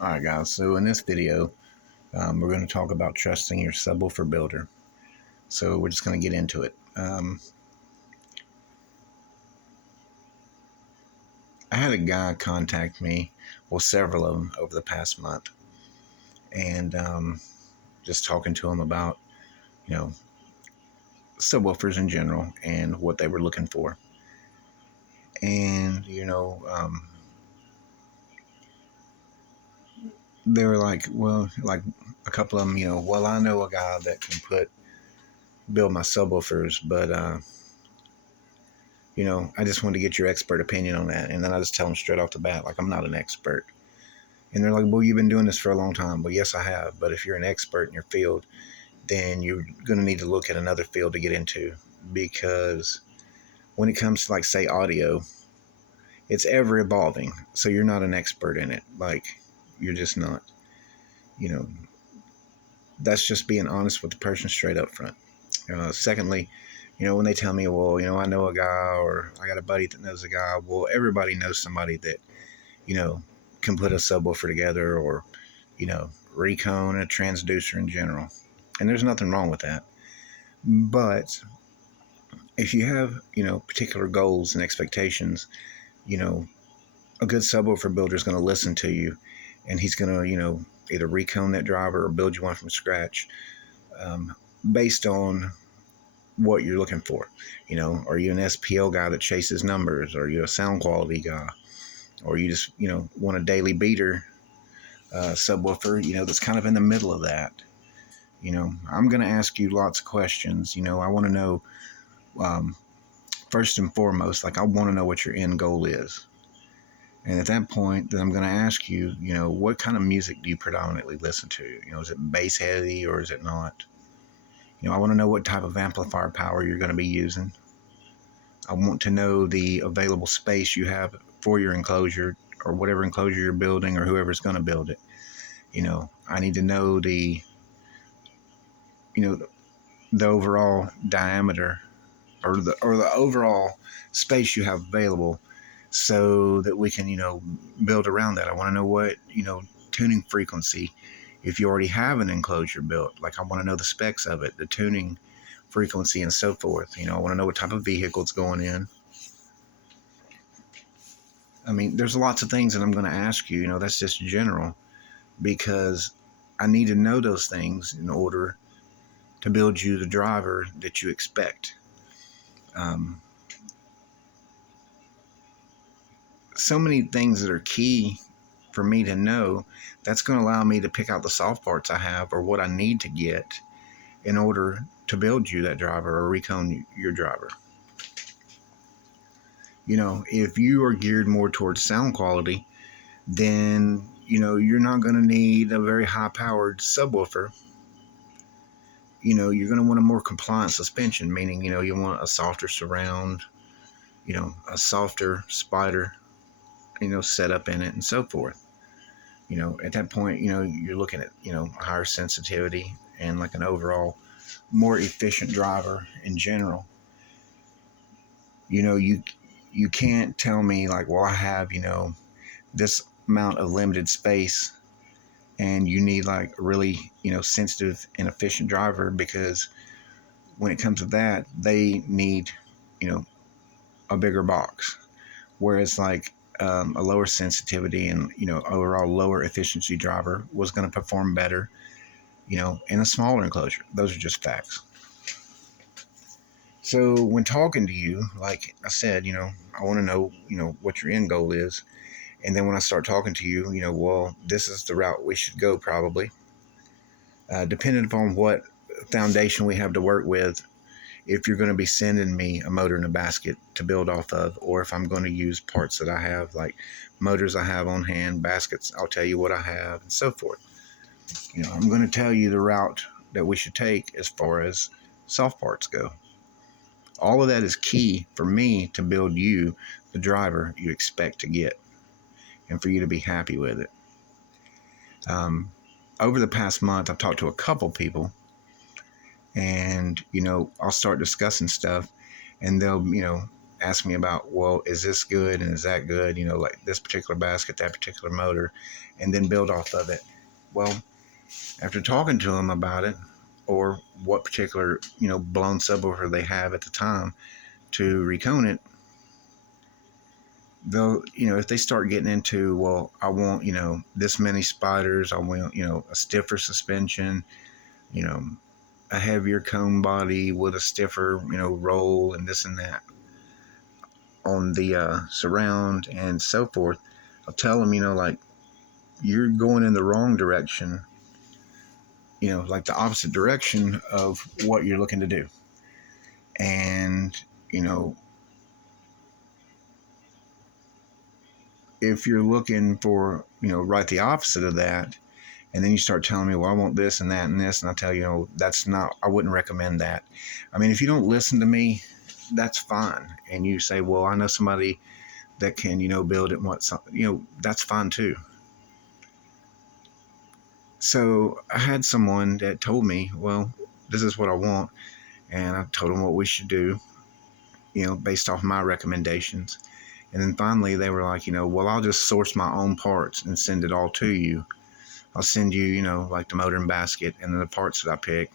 Alright guys, so in this video, we're going to talk about trusting your subwoofer builder. So we're just going to get into it. I had a guy contact me, well several of them over the past month, and just talking to him about, you know, subwoofers in general and what they were looking for. And, they were like, well, like a couple of them, well, I know a guy that can build my subwoofers, but I just wanted to get your expert opinion on that. And then I just tell them straight off the bat, like, I'm not an expert. And they're like, well, you've been doing this for a long time. Well, yes, I have. But if you're an expert in your field, then you're going to need to look at another field to get into. Because when it comes to, like, say, audio, it's ever evolving. So you're not an expert in it. Like, you're just not. That's just being honest with the person straight up front. Secondly, when they tell me, well, I know a guy, or I got a buddy that knows a guy. Well, everybody knows somebody that, can put a subwoofer together, or, recone, a transducer in general. And there's nothing wrong with that. But if you have, particular goals and expectations, a good subwoofer builder is going to listen to you, and he's going to, either recone that driver or build you one from scratch, based on what you're looking for. Are you an SPL guy that chases numbers? Or are you a sound quality guy? Or you just, want a daily beater subwoofer, that's kind of in the middle of that. I'm going to ask you lots of questions. I want to know, first and foremost, like, I want to know what your end goal is. And at that point, then I'm going to ask you, what kind of music do you predominantly listen to? Is it bass heavy or is it not? I want to know what type of amplifier power you're going to be using. I want to know the available space you have for your enclosure, or whatever enclosure you're building, or whoever's going to build it. I need to know the overall diameter, or the overall space you have available, so that we can, build around that. I want to know what, tuning frequency. If you already have an enclosure built, like, I want to know the specs of it, the tuning frequency, and so forth. I want to know what type of vehicle it's going in. I mean, there's lots of things that I'm going to ask you. That's just general, because I need to know those things in order to build you the driver that you expect. So many things that are key for me to know. That's going to allow me to pick out the soft parts I have, or what I need to get in order to build you that driver, or recone your driver. If you are geared more towards sound quality, then, you're not going to need a very high-powered subwoofer. You're going to want a more compliant suspension, meaning, you want a softer surround, a softer spider, setup in it, and so forth. At that point, you're looking at, higher sensitivity and, like, an overall more efficient driver in general. You can't tell me, like, well, I have, this amount of limited space, and you need, like, a really, sensitive and efficient driver, because when it comes to that, they need, a bigger box. Whereas, like, a lower sensitivity and, overall lower efficiency driver was going to perform better, in a smaller enclosure. Those are just facts. So when talking to you, like I said, I want to know, what your end goal is. And then when I start talking to you, well, this is the route we should go, probably. Depending upon what foundation we have to work with, if you're going to be sending me a motor in a basket to build off of, or if I'm going to use parts that I have, like motors I have on hand, baskets, I'll tell you what I have, and so forth. I'm going to tell you the route that we should take as far as soft parts go. All of that is key for me to build you the driver you expect to get, and for you to be happy with it. Over the past month, I've talked to a couple people, and, I'll start discussing stuff, and they'll, ask me about, well, is this good and is that good? You know, like this particular basket, that particular motor, and then build off of it. Well, after talking to them about it, or what particular, blown subwoofer they have at the time to recone it, they'll, if they start getting into, well, I want, this many spiders, I want, a stiffer suspension, you know, a heavier cone body with a stiffer, roll and this and that on the surround and so forth. I'll tell them, like, you're going in the wrong direction, like the opposite direction of what you're looking to do. And, you know, if you're looking for, right the opposite of that, and then you start telling me, well, I want this and that and this, and I tell you, that's not, I wouldn't recommend that. I mean, if you don't listen to me, that's fine. And you say, well, I know somebody that can, build it and what, that's fine too. So I had someone that told me, well, this is what I want. And I told them what we should do, based off my recommendations. And then finally they were like, well, I'll just source my own parts and send it all to you. I'll send you, like the motor and basket and then the parts that I pick.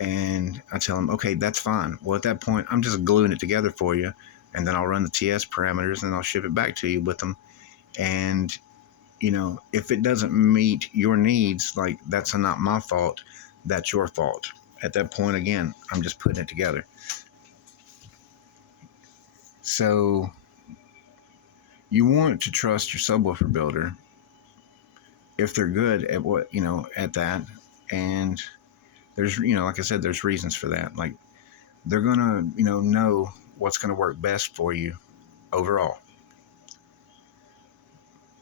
And I tell them, okay, that's fine. Well, at that point, I'm just gluing it together for you. And then I'll run the TS parameters and I'll ship it back to you with them. And, if it doesn't meet your needs, like, that's not my fault. That's your fault. At that point, again, I'm just putting it together. So you want to trust your subwoofer builder if they're good at what, at that. And there's, like I said, there's reasons for that. Like, they're going to, know what's going to work best for you overall.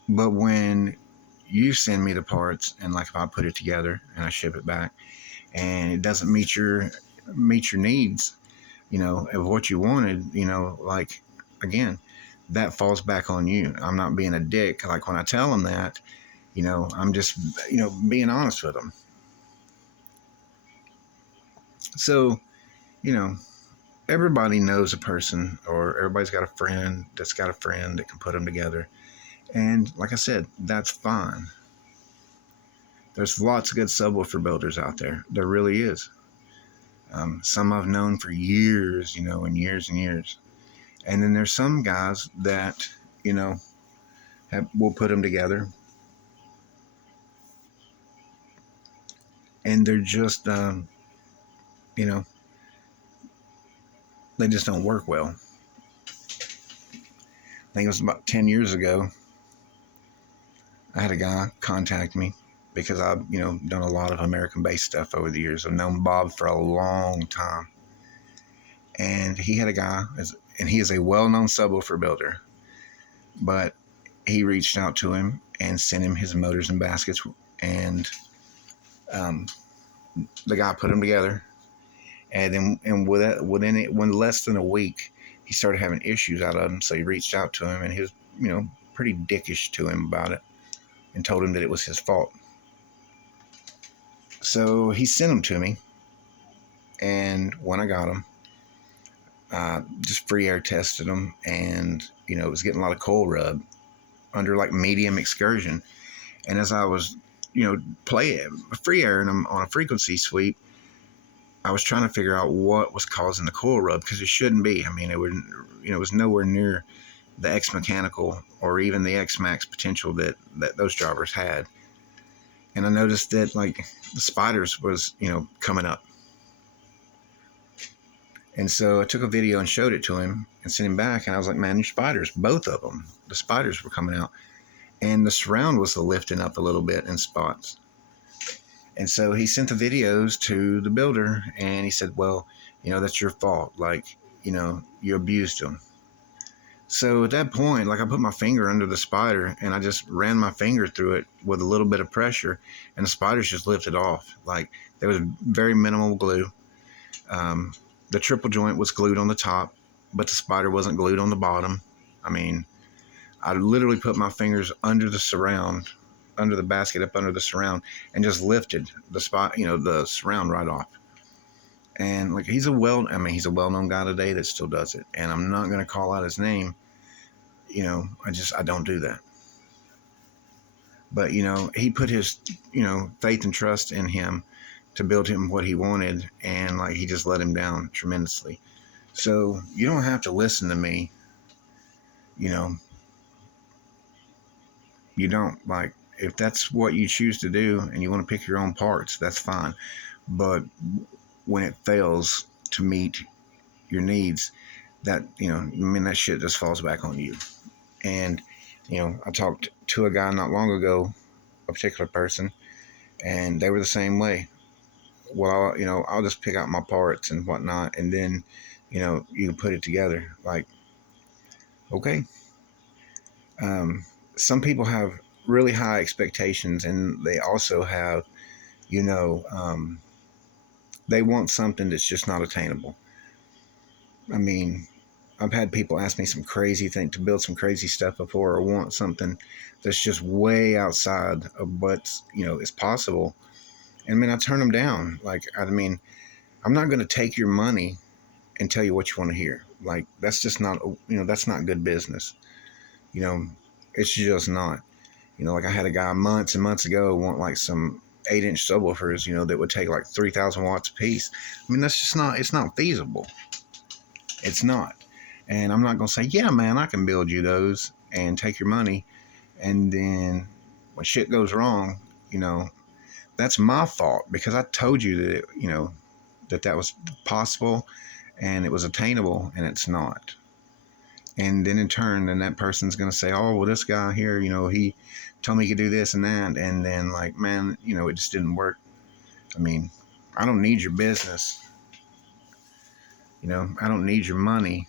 But when you send me the parts, and like if I put it together and I ship it back and it doesn't meet your needs, of what you wanted, like, again, that falls back on you. I'm not being a dick. Like, when I tell them that, I'm just, being honest with them. So, everybody knows a person, or everybody's got a friend that's got a friend that can put them together. And like I said, that's fine. There's lots of good subwoofer builders out there. There really is. Some I've known for years, and years and years. And then there's some guys that, will put them together. And they're just, they just don't work well. I think it was about 10 years ago. I had a guy contact me because I've, done a lot of American-based stuff over the years. I've known Bob for a long time. And he had a guy, and he is a well-known subwoofer builder. But he reached out to him and sent him his motors and baskets. And the guy put them together. And then within less than a week, he started having issues out of them. So he reached out to him, and he was, pretty dickish to him about it and told him that it was his fault. So he sent them to me. And when I got them, just free air tested them, and, it was getting a lot of coil rub under like medium excursion. And as I was, playing free airing them on a frequency sweep, I was trying to figure out what was causing the coil rub, because it shouldn't be. I mean, it was nowhere near the X mechanical or even the X max potential that those drivers had. And I noticed that, like, the spiders was, coming up. And so I took a video and showed it to him and sent him back. And I was like, man, your spiders, both of them, the spiders were coming out. And the surround was lifting up a little bit in spots. And so he sent the videos to the builder, and he said, well, that's your fault. Like, you abused them. So at that point, like, I put my finger under the spider and I just ran my finger through it with a little bit of pressure, and the spiders just lifted off. Like, there was very minimal glue. The triple joint was glued on the top, but the spider wasn't glued on the bottom. I mean, I literally put my fingers under the surround, under the basket, up under the surround, and just lifted the spot, the surround right off. And like he's a well-known guy today that still does it. And I'm not going to call out his name. I don't do that. But he put his faith and trust in him to build him what he wanted, and like he just let him down tremendously. So you don't have to listen to me. You know, you don't. Like, if that's what you choose to do and you want to pick your own parts, that's fine. But when it fails to meet your needs, that that shit just falls back on you. And I talked to a guy not long ago, a particular person, and they were the same way. Well, I'll just pick out my parts and whatnot, and then you can put it together. Like, okay. Some people have really high expectations, and they also have they want something that's just not attainable. I mean, I've had people ask me some crazy thing to build some crazy stuff before, or want something that's just way outside of what's is possible. And I mean, I turn them down. Like, I mean, I'm not going to take your money and tell you what you want to hear. Like, that's just not that's not good business. It's just not. Like I had a guy months and months ago want like some 8-inch subwoofers, that would take like 3,000 watts a piece. I mean, that's just not. It's not feasible. It's not. And I'm not going to say, yeah, man, I can build you those and take your money. And then when shit goes wrong, that's my fault, because I told you that, that was possible and it was attainable, and it's not. And then in turn, then that person's going to say, oh, well, this guy here, he told me he could do this and that. And then like, man, it just didn't work. I mean, I don't need your business. I don't need your money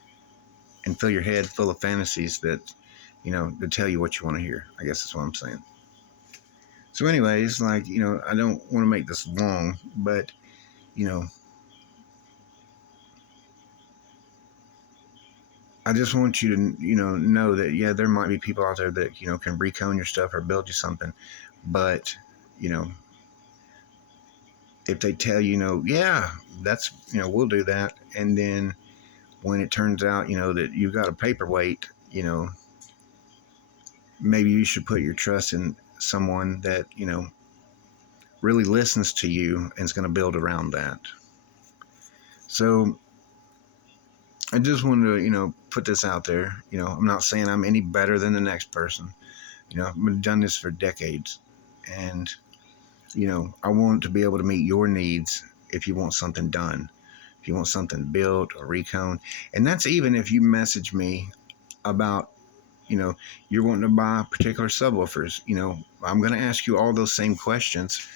and fill your head full of fantasies that, to tell you what you want to hear. I guess that's what I'm saying. So anyways, like, I don't want to make this long, but, I just want you to, know that, yeah, there might be people out there that, can recone your stuff or build you something. But, if they tell yeah, that's, we'll do that. And then when it turns out, that you've got a paperweight, maybe you should put your trust in someone that, really listens to you and is going to build around that. So I just wanted to, put this out there. I'm not saying I'm any better than the next person. I've done this for decades. And, I want to be able to meet your needs if you want something done, if you want something built or recon. And that's even if you message me about, you're wanting to buy particular subwoofers. I'm going to ask you all those same questions,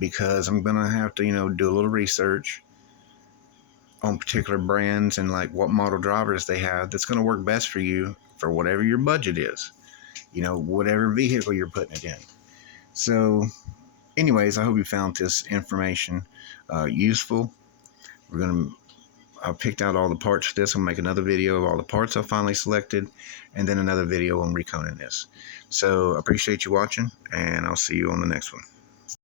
because I'm going to have to, do a little research on particular brands and like what model drivers they have that's going to work best for you for whatever your budget is, whatever vehicle you're putting it in. So anyways, I hope you found this information useful. I picked out all the parts for this. I'm going to make another video of all the parts I finally selected, and then another video on reconing this. So I appreciate you watching, and I'll see you on the next one.